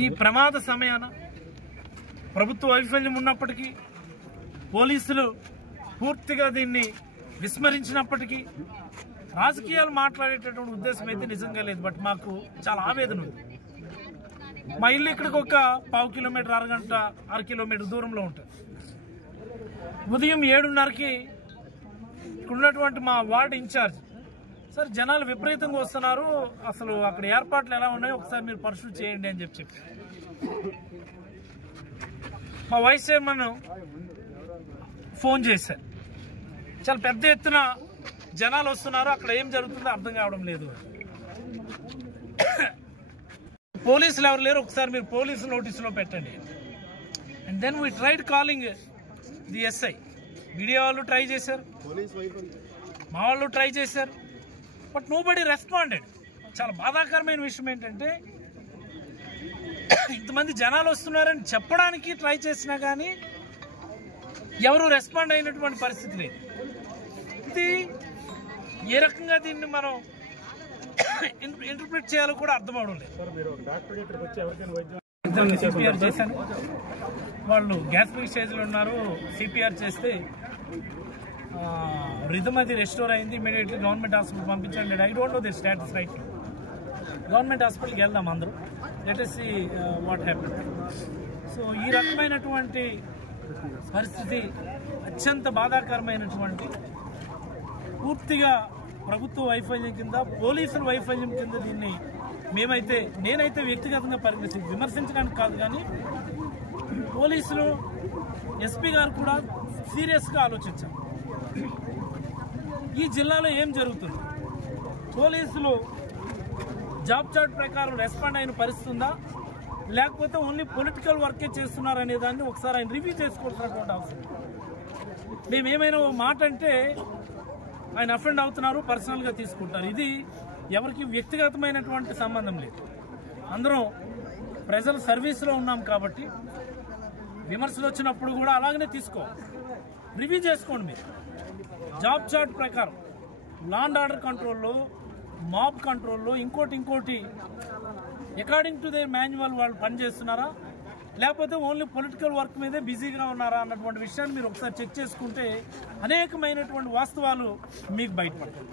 ఈ ప్రమాద సమయాన ప్రభుత్వ వైఫల్యం ఉన్నప్పటికీ పోలీసులు పూర్తిగా దీన్ని విస్మరించినప్పటికీ రాజకీయాలు మాట్లాడేటటువంటి ఉద్దేశం అయితే నిజంగా లేదు. బట్ మాకు చాలా ఆవేదన ఉంది. మా ఇల్లు ఇక్కడికి ఒక 1/2 కిలోమీటర్, అరగంట, 6 కిలోమీటర్ దూరంలో ఉంటుంది. ఉదయం 7:30కి ఇక్కడ ఉన్నటువంటి మా వార్డు ఇన్ఛార్జ్, సార్ జనాలు విపరీతంగా వస్తున్నారు, అసలు అక్కడ ఏర్పాట్లు ఎలా ఉన్నాయో ఒకసారి మీరు పరిశీలన చేయండి అని చెప్పి మా వైస్ చైర్మన్ ఫోన్ చేశారు. చాలా పెద్ద ఎత్తున జనాలు వస్తున్నారు, అక్కడ ఏం జరుగుతుందో అర్థం కావడం లేదు. పోలీసులు ఎవరు లేరు, ఒకసారి మీరు పోలీసు నోటీసులో పెట్టండి. And then we tried calling the SI. Media వాళ్ళు ట్రై చేశారు, మా వాళ్ళు ట్రై చేశారు, బట్ నోబడీ రెస్పాండెడ్. చాలా బాధాకరమైన విషయం ఏంటంటే ఇంతమంది జనాలు వస్తున్నారని చెప్పడానికి ట్రై చేసినా కానీ ఎవరు రెస్పాండ్ అయినటువంటి పరిస్థితి లేదు. ఇది ఏ రకంగా దీన్ని మనం ఇంటర్ప్రిట్ చేయాలో కూడా అర్థం అవడం లేదు. సిపిఆర్ చేశాను, వాళ్ళు గ్యాస్ట్రిక్ స్టేజ్లో ఉన్నారు. సిపిఆర్ చేస్తే రిథమ్ అది రెస్టోర్ అయింది. ఇమీడియట్లీ గవర్నమెంట్ హాస్పిటల్ పంపించండి. I don't know the status right. Government హాస్పిటల్కి వెళ్దాం అందరూ, let us see what happen. So ఈ రకమైనటువంటి పరిస్థితి అత్యంత బాధాకరమైనటువంటి, పూర్తిగా ప్రభుత్వ వైఫల్యం కింద, పోలీసుల వైఫల్యం కింద దీన్ని నేనైతే వ్యక్తిగతంగా విమర్శించడానికి కాదు, కానీ పోలీసులు, ఎస్పీ గారు కూడా సీరియస్గా ఆలోచించారు. ఈ జిల్లాలో ఏం జరుగుతుంది, పోలీసులు జాబ్ చార్ట్ ప్రకారం రెస్పాండ్ అయిన పరిస్థితి ఉందా, లేకపోతే ఓన్లీ పొలిటికల్ వర్కే చేస్తున్నారు అనే దాన్ని ఒకసారి ఆయన రివ్యూ చేసుకోవాల్సినటువంటి అవసరం. మేమేమైనా ఓ మాట అంటే ఆయన అఫెండ్ అవుతున్నారు, పర్సనల్గా తీసుకుంటారు. ఇది ఎవరికి వ్యక్తిగతమైనటువంటి సంబంధం లేదు. అందరం ప్రజల సర్వీస్లో ఉన్నాం కాబట్టి విమర్శలు వచ్చినప్పుడు కూడా అలాగనే తీసుకోవాలి, రివ్యూ చేసుకోండి. మీరు జాబ్ చార్ట్ ప్రకారం లా అండ్ ఆర్డర్ కంట్రోల్లో, మాబ్ కంట్రోల్లో, ఇంకోటి అకార్డింగ్ టు దే మాన్యువల్ వాళ్ళు పనిచేస్తున్నారా, లేకపోతే ఓన్లీ పొలిటికల్ వర్క్ మీదే బిజీగా ఉన్నారా అన్నటువంటి విషయాన్ని మీరు ఒకసారి చెక్ చేసుకుంటే అనేకమైనటువంటి వాస్తవాలు మీకు బయటపడతాయి.